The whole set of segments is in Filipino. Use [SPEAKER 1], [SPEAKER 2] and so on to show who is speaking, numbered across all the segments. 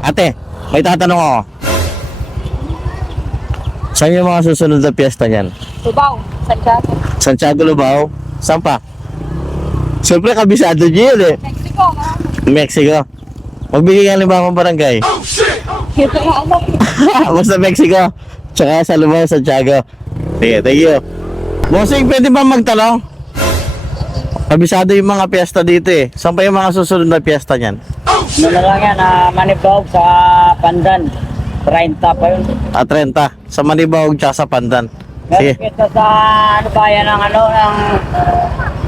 [SPEAKER 1] Ate, may tatanong ako. Saan yung mga susunod na piyesta niyan?
[SPEAKER 2] Tubaw, Santiago.
[SPEAKER 1] Santiago Lubao? Saan pa? Siyempre, kabisado niyo yun eh.
[SPEAKER 2] Mexico, marami.
[SPEAKER 1] Mexico. Magbigay ka limang akong barangay.
[SPEAKER 2] Ito na alam.
[SPEAKER 1] Basta Mexico. Tsaka sa Lubao, Santiago. Sige, thank you. Bossing, pwede ba magtanong? Kabisado yung mga piyesta dito eh. Saan pa yung mga susunod na piyesta niyan?
[SPEAKER 3] Ano na lang yan, ah, manibawag sa Pandan. 30 pa yun.
[SPEAKER 1] Ah, 30. Sa Manibawag tsaka sa Pandan.
[SPEAKER 3] Meron
[SPEAKER 1] Sige.
[SPEAKER 3] kita sa ano ba yan ng ano ng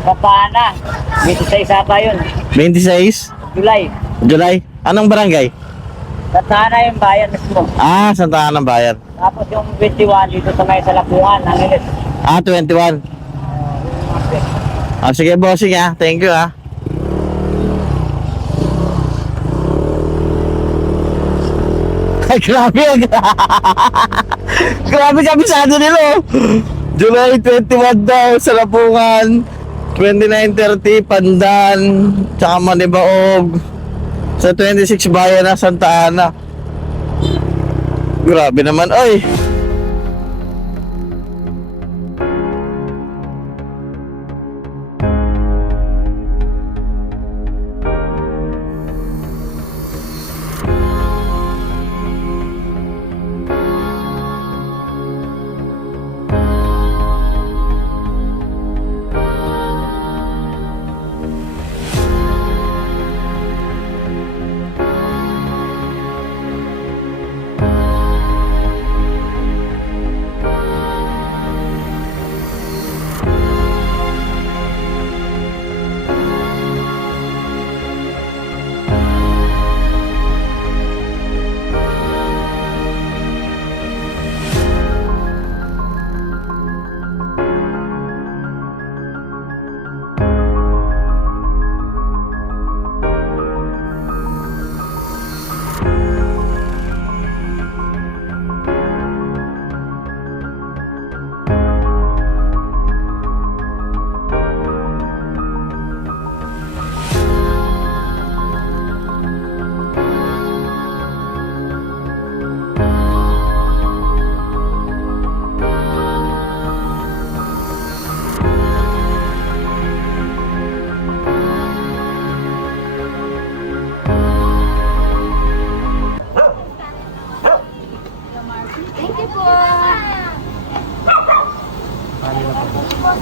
[SPEAKER 3] Papana. 26 ata yun.
[SPEAKER 1] 26?
[SPEAKER 3] July.
[SPEAKER 1] July? Anong barangay?
[SPEAKER 3] Sa Tana yung bayan mismo.
[SPEAKER 1] Ah, Santa Ana Bayan.
[SPEAKER 3] Tapos yung 21 dito sa may Salapungan, Angeles.
[SPEAKER 1] Ah, 21. Ah, sige, bossing ah. Thank you ah. Grabe. grabe kabisado nila. oh. July 21 daw sa Lapungan. 29.30 Pandan. Tsaka Manibaog. Sa 26 Bayan na Santa Ana. Grabe naman. Oy.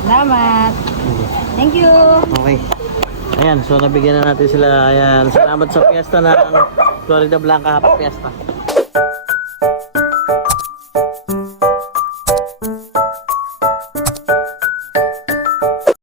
[SPEAKER 2] Salamat. Thank you.
[SPEAKER 1] Okay. Ayan, so nabigyan na natin sila. Ayan, salamat sa piyesta ng Florida Blanca Happy Fiesta.